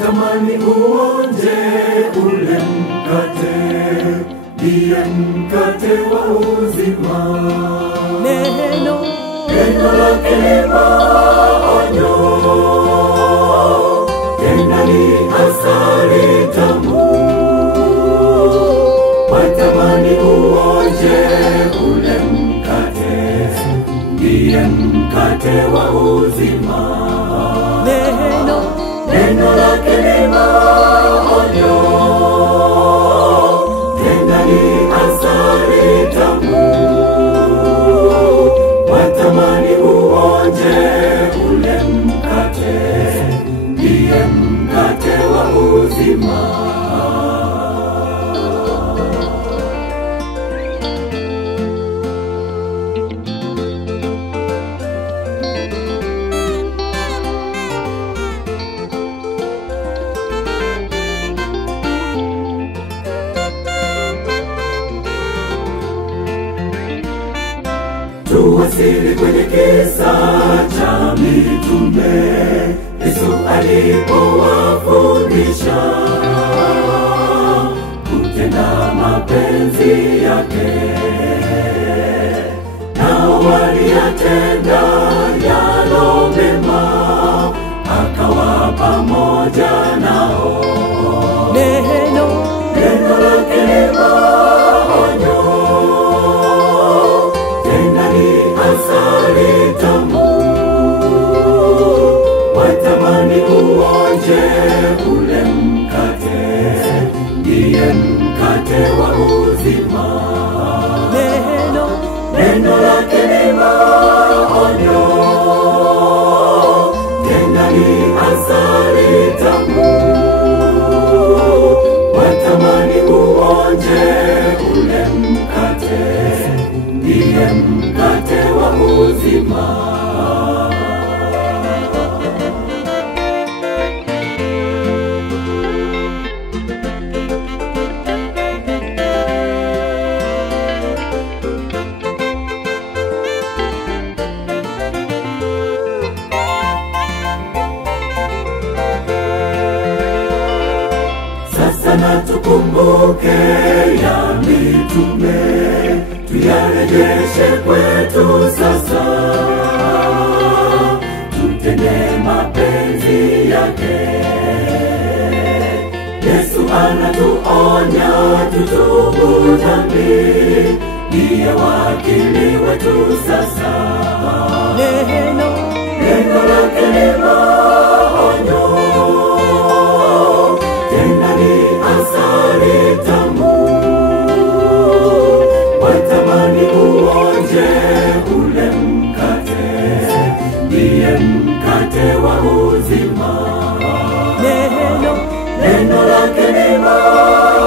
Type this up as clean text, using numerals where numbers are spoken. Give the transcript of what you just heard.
watamani uonje ule mkate, ndiye mkate wa uzima. Neno lake ni maonyo, tena ni asali tamu. Watamani uonje ule mkate, ndiye mkate wa uzima. Neno lake ni maonyo, tena ni asali tamu. Watamani uonje ule mkate, ndiye mkate wa uzima. Tuwasili kwenye kisa cha mitume, Yesu alipowafundisha kutenda mapenzi yake, nao waliyatenda yalo mema, akawa pamoja nao. Neno lake ni maonyo, tena ni asali tamu. Watamani uonje ule mkate, ndiye mkate wa uzima. Neno lake ni maonyo, tena ni asali tamu. Watamani uonje ule mkate, ndiye mkate wa uzima. Sasa na tukumbuke ya mitume, tuyarejeshe kwetu sasa. Tutende mapenzi yake. Yesu anatuonya tutubu dhambi, ndiye wakili wetu sasa. Neno lake ni maonyo, tena ni asali tamu. Watamani uonje ule mkate, ndiye mkate wa uzima. Neno lake ni maonyo,